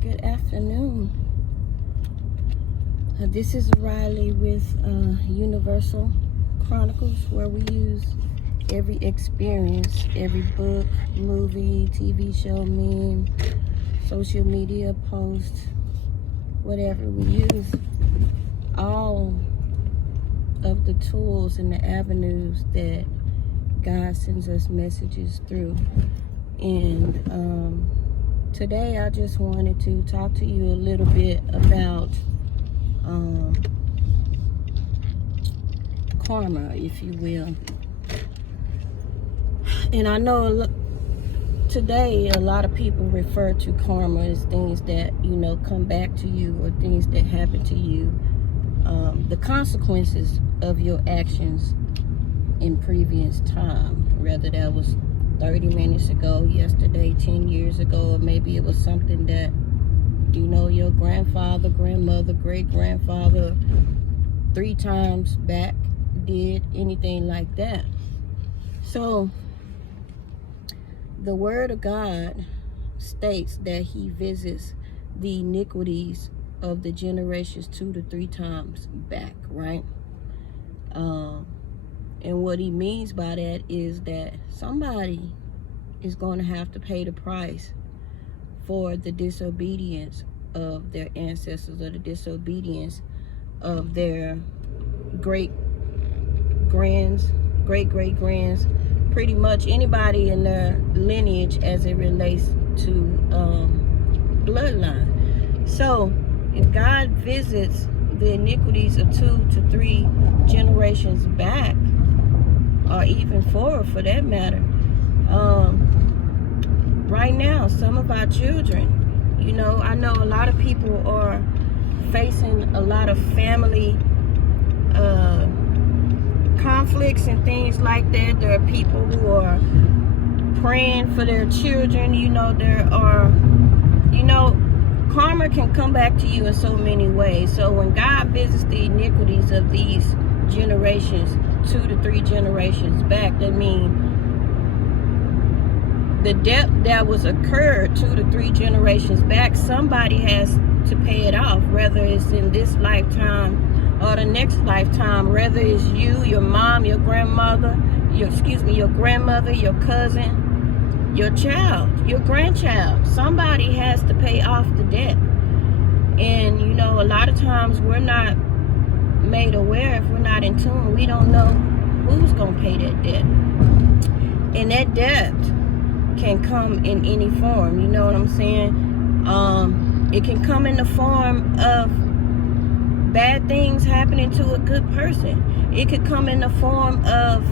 Good afternoon. This is Riley with Universal Chronicles, where we use every experience, every book, movie, TV show, meme, social media post, whatever. We use all of the tools and the avenues that God sends us messages through. And today I just wanted to talk to you a little bit about karma, if you will. And I know today a lot of people refer to karma as things that, come back to you, or things that happen to you, the consequences of your actions in previous time, whether that was 30 minutes ago, yesterday, 10 years ago, or maybe it was something that your grandfather, grandmother, great-grandfather 3 times back did, anything like that. So the word of God states that he visits the iniquities of the generations 2 to 3 times back, right? And what he means by that is that somebody is going to have to pay the price for the disobedience of their ancestors, or the disobedience of their great-grands, pretty much anybody in their lineage as it relates to bloodline. So if God visits the iniquities of 2 to 3 generations back, or even 4 for that matter, right now some of our children, I know a lot of people are facing a lot of family conflicts and things like that. There are people who are praying for their children. There are, karma can come back to you in so many ways. So when God visits the iniquities of these generations, 2 to 3 generations back, that means the debt that was occurred 2 to 3 generations back, somebody has to pay it off, whether it's in this lifetime or the next lifetime, whether it's you, your mom, your grandmother, your grandmother, your cousin, your child, your grandchild. Somebody has to pay off the debt. And a lot of times we're not made aware, if we're not in tune, we don't know who's gonna pay that debt. And that debt can come in any form, you know what I'm saying? It can come in the form of bad things happening to a good person. It could come in the form of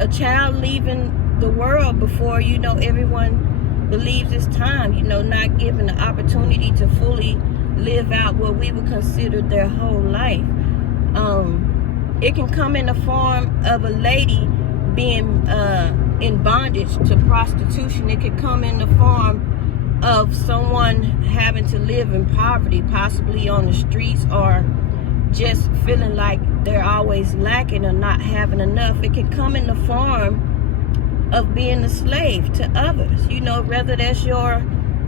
a child leaving the world before everyone believes it's time, not given the opportunity to fully live out what we would consider their whole life. It can come in the form of a lady being in bondage to prostitution. It could come in the form of someone having to live in poverty, possibly on the streets, or just feeling like they're always lacking or not having enough. It can come in the form of being a slave to others, whether that's your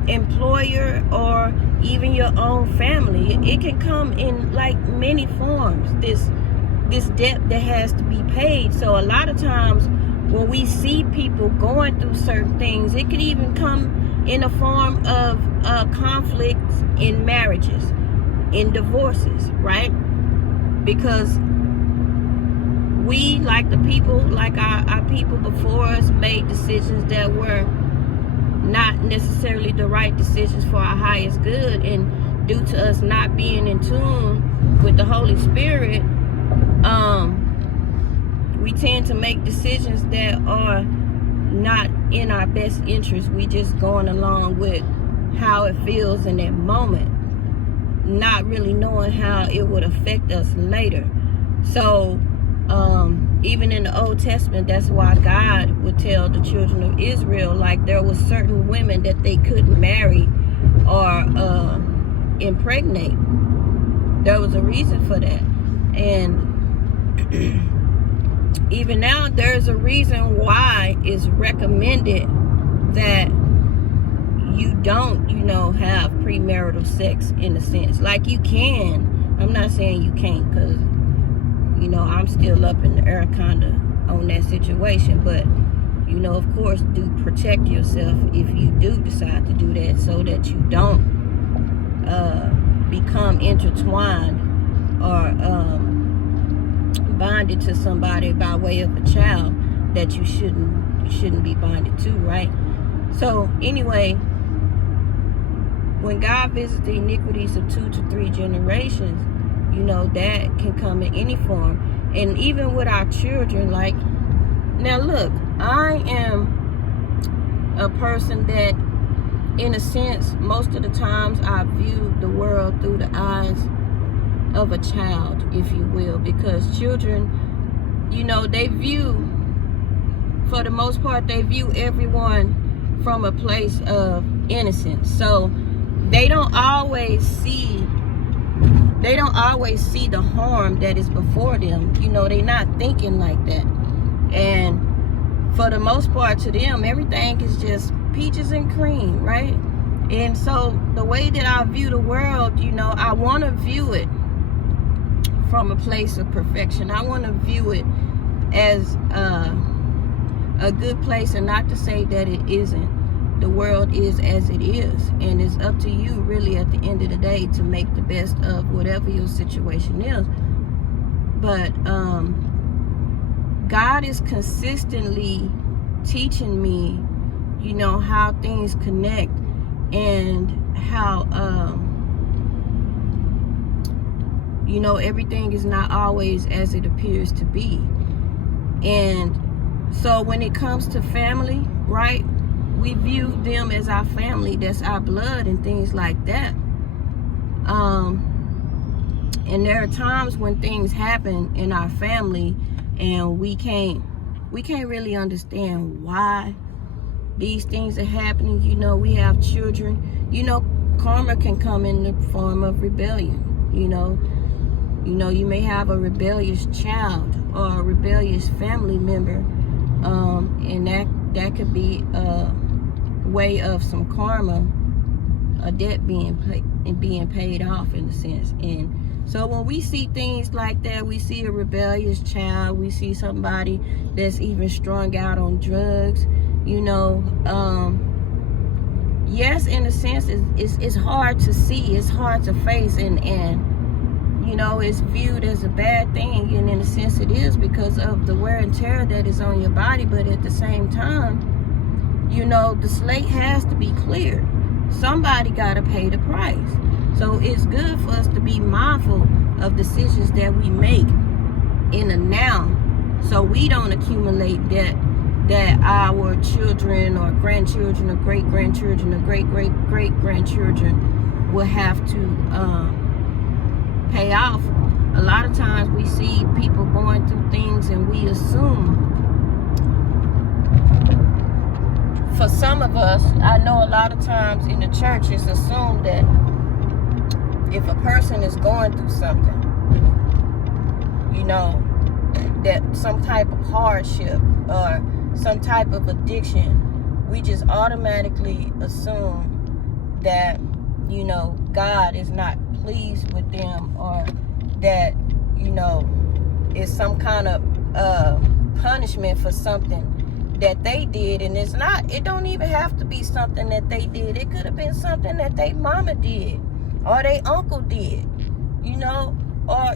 employer or even your own family. It can come in like many forms, this debt that has to be paid. So a lot of times when we see people going through certain things, it could even come in a form of conflicts in marriages, in divorces, right? Because we, like the people, like our people before us, made decisions that were not necessarily the right decisions for our highest good, and due to us not being in tune with the Holy Spirit, we tend to make decisions that are not in our best interest. We just going along with how it feels in that moment, not really knowing how it would affect us later. So even in the Old Testament, that's why God would tell the children of Israel, like, there was certain women that they couldn't marry or impregnate. There was a reason for that. And even now, there's a reason why it's recommended that you don't, have premarital sex in a sense. Like you can. I'm not saying you can't, because, I'm still up in the air kind of on that situation. But, of course, do protect yourself if you do decide to do that, so that you don't become intertwined or bonded to somebody by way of a child that you shouldn't be bonded to, right? So anyway, when God visits the iniquities of 2 to 3 generations, that can come in any form. And even with our children, like, now look, I am a person that, in a sense, most of the times I view the world through the eyes of a child, if you will, because children, they view, for the most part, they view everyone from a place of innocence. So they don't always see the harm that is before them. They're not thinking like that. And for the most part, to them, everything is just peaches and cream, right? And so the way that I view the world, I want to view it from a place of perfection. I want to view it as a good place, and not to say that it isn't. The world is as it is, and it's up to you really at the end of the day to make the best of whatever your situation is. But God is consistently teaching me, how things connect, and how everything is not always as it appears to be. And so when it comes to family, right, we view them as our family, that's our blood and things like that. And there are times when things happen in our family and we can't really understand why these things are happening. We have children. Karma can come in the form of rebellion. You may have a rebellious child or a rebellious family member, and that could be a way of some karma, a debt being paid off in a sense. And so when we see things like that, we see a rebellious child, we see somebody that's even strung out on drugs, yes, in a sense, it's hard to see, it's hard to face, and it's viewed as a bad thing, and in a sense it is, because of the wear and tear that is on your body. But at the same time, the slate has to be cleared. Somebody got to pay the price. So it's good for us to be mindful of decisions that we make in the now, so we don't accumulate debt that our children or grandchildren or great-grandchildren or great-great-great-grandchildren will have to pay off. A lot of times we see people going through things and we assume, for some of us, I know a lot of times in the church it's assumed that if a person is going through something, that some type of hardship or some type of addiction, we just automatically assume that, God is not pleased with them, or that, it's some kind of punishment for something that they did. And it's not, it don't even have to be something that they did. It could have been something that their mama did or their uncle did, or,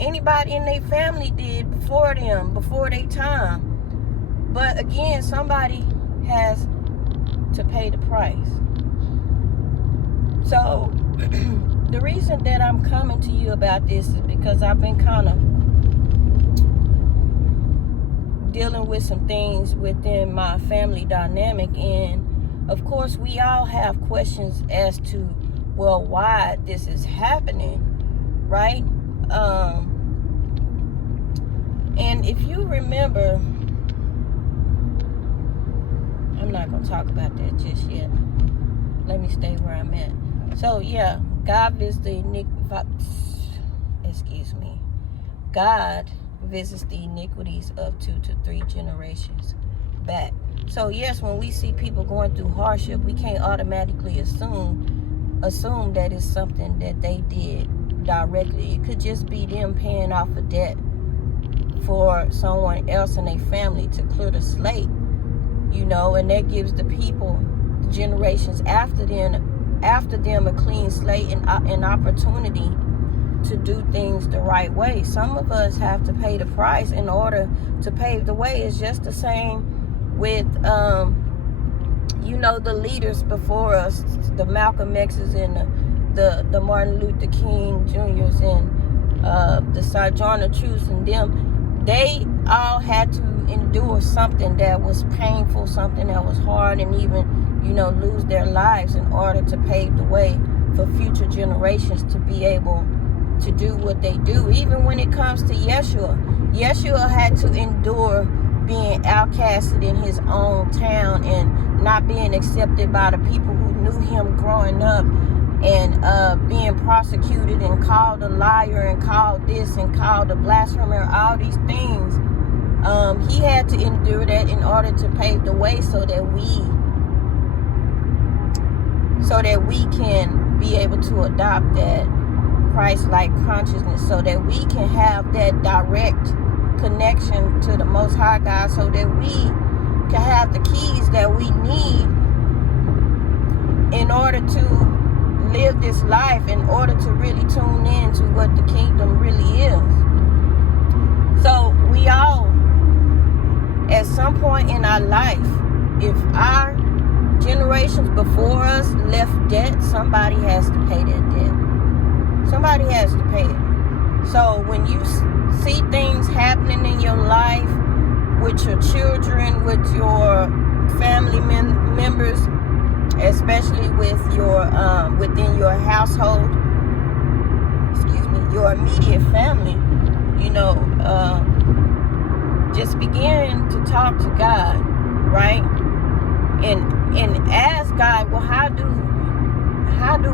anybody in their family did before them, before their time. But again, somebody has to pay the price. So the reason that I'm coming to you about this is because I've been kind of dealing with some things within my family dynamic, and of course we all have questions as to, well, why this is happening, right? And if you remember, I'm not going to talk about that just yet. Let me stay where I'm at. So, yeah, God visits the God visits the iniquities of 2 to 3 generations. back. So yes, when we see people going through hardship, we can't automatically assume that it's something that they did directly. It could just be them paying off a debt for someone else in their family to clear the slate, and that gives the people, the generations after them a clean slate and an opportunity to do things the right way. Some of us have to pay the price in order to pave the way. It's just the same with the leaders before us, the Malcolm X's and the Martin Luther King Jr.'s and the Sojourner Truths and them. They all had to endure something that was painful, something that was hard, and even lose their lives in order to pave the way for future generations to be able to do what they do. Even when it comes to Yeshua had to endure being outcasted in his own town and not being accepted by the people who knew him growing up, and being prosecuted and called a liar and called this and called a blasphemer, all these things. He had to endure that in order to pave the way so that we can be able to adopt that Christ-like consciousness, so that we can have that direct connection to the Most High God, so that we can have the keys that we need in order to live this life, in order to really tune in to what the kingdom really is. So we all, at some point in our life, if our generations before us left debt, somebody has to pay that debt. Somebody has to pay it. So when you see things happening in your life, with your children, with your family members, especially with your within your household, your immediate family, just begin to talk to God, right? And ask God, well, how do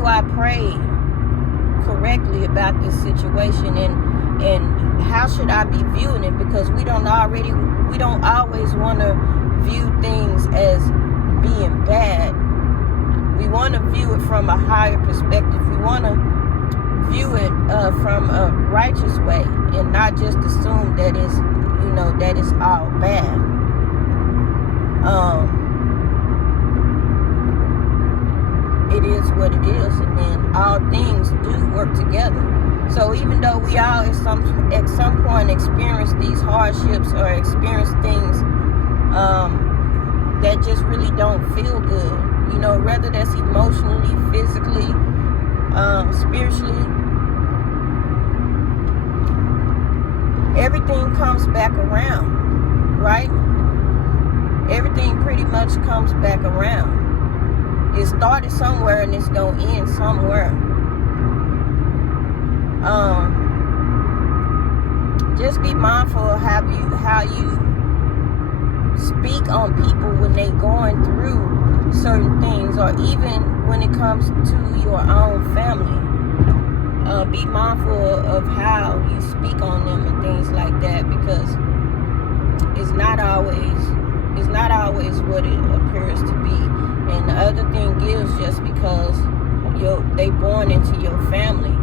I pray correctly about this situation, and how should I be viewing it? Because we don't always want to view things as being bad. We want to view it from a higher perspective. We want to view it from a righteous way, and not just assume that it's all bad. It is what it is, and then all things do work together. So even though we all at some point experience these hardships or experience things that just really don't feel good, whether that's emotionally, physically, spiritually, everything comes back around, right? Everything pretty much comes back around. It started somewhere and it's going to end somewhere. Just be mindful of how you speak on people when they going through certain things, or even when it comes to your own family. Be mindful of how you speak on them and things like that, because it's not always what it appears to be. And the other thing is, just because they born into your family,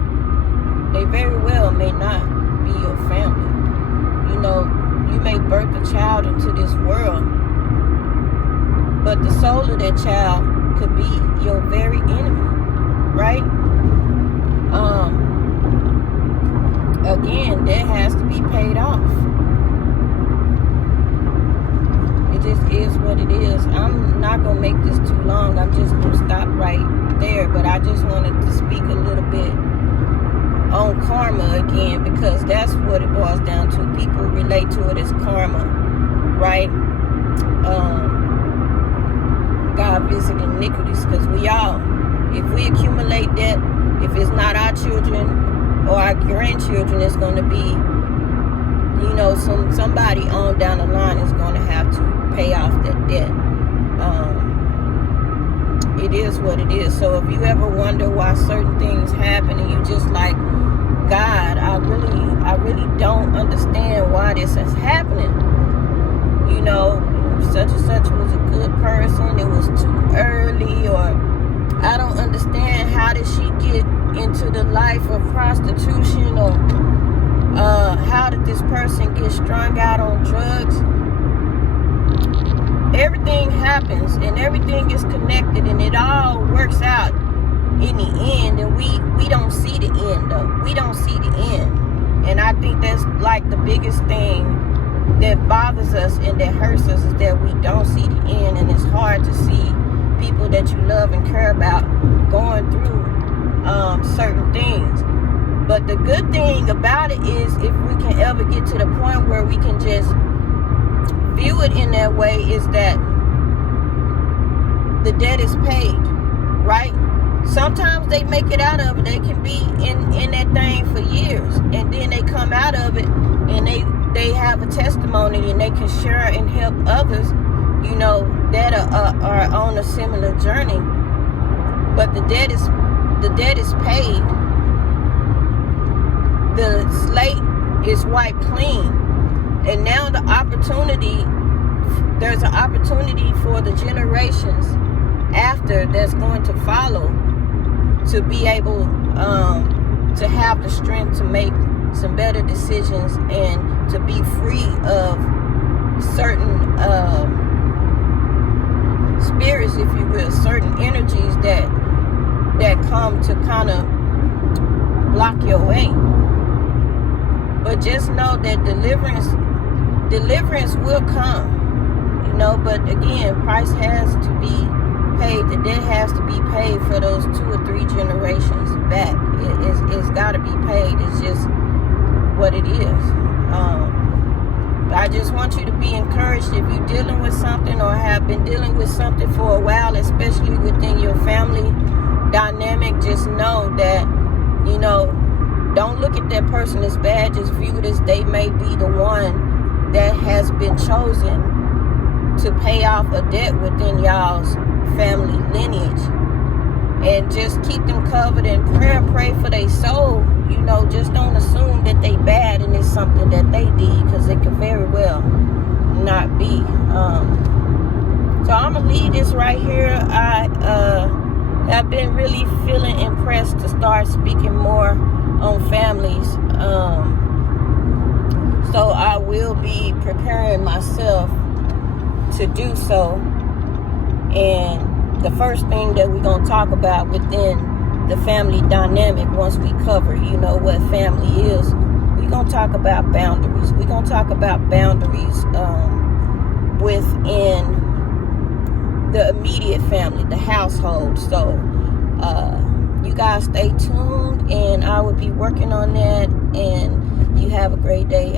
they very well may not be your family. You may birth a child into this world, but the soul of that child could be your very enemy, right? Again, that has to be paid off. It just is what it is. I'm not going to make this too long. I'm just going to stop right there. But I just wanted to speak a little bit on karma again, because that's what it boils down to. People relate to it as karma, right? God visited iniquities, because if we accumulate debt, if it's not our children or our grandchildren, it's going to be, somebody on down the line is going to have to pay off that debt. It is what it is. So if you ever wonder why certain things happen and you just like, God, I really don't understand why this is happening. such and such was a good person, it was too early, or I don't understand how did she get into the life of prostitution, or how did this person get strung out on drugs. Everything happens and everything is connected, and it all works out in the end, and we don't see the end though. We don't see the end. And I think that's like the biggest thing that bothers us and that hurts us, is that we don't see the end, and it's hard to see people that you love and care about going through certain things. But the good thing about it is, if we can ever get to the point where we can just view it in that way, is that the debt is paid, right? Sometimes they make it out of it. They can be in that thing for years, and then they come out of it, and they have a testimony, and they can share and help others, you know, that are on a similar journey. But the debt is paid. The slate is wiped clean, and now there's an opportunity for the generations after that's going to follow to be able to have the strength to make some better decisions, and to be free of certain spirits, if you will, certain energies that come to kind of block your way. But just know that deliverance will come, you know. But again, price has to be paid. The debt has to be paid for those 2 or 3 generations back. It's got to be paid. It's just what it is. I just want you to be encouraged if you're dealing with something, or have been dealing with something for a while, especially within your family dynamic. Just know that, you know, don't look at that person as bad. Just view it as they may be the one that has been chosen to pay off a debt within y'all's family lineage. And just keep them covered in prayer. Pray for their soul. You know, just don't assume that they bad and it's something that they did, because it could very well not be. So I'm going to leave this right here. I have been really feeling impressed to start speaking more on families. So I will be preparing myself to do so. And the first thing that we're going to talk about within the family dynamic, once we cover, you know, what family is, we're going to talk about boundaries. We're going to talk about boundaries within the immediate family, the household. So you guys stay tuned, and I will be working on that. And you have a great day.